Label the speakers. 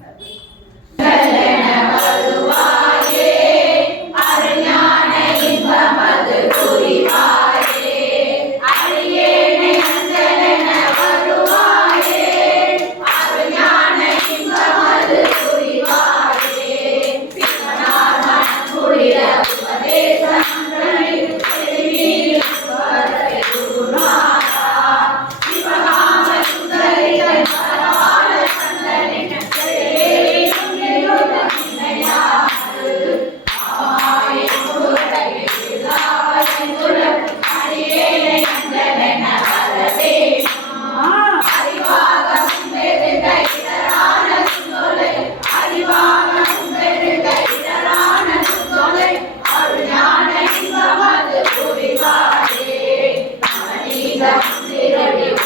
Speaker 1: Thank you.
Speaker 2: Deus.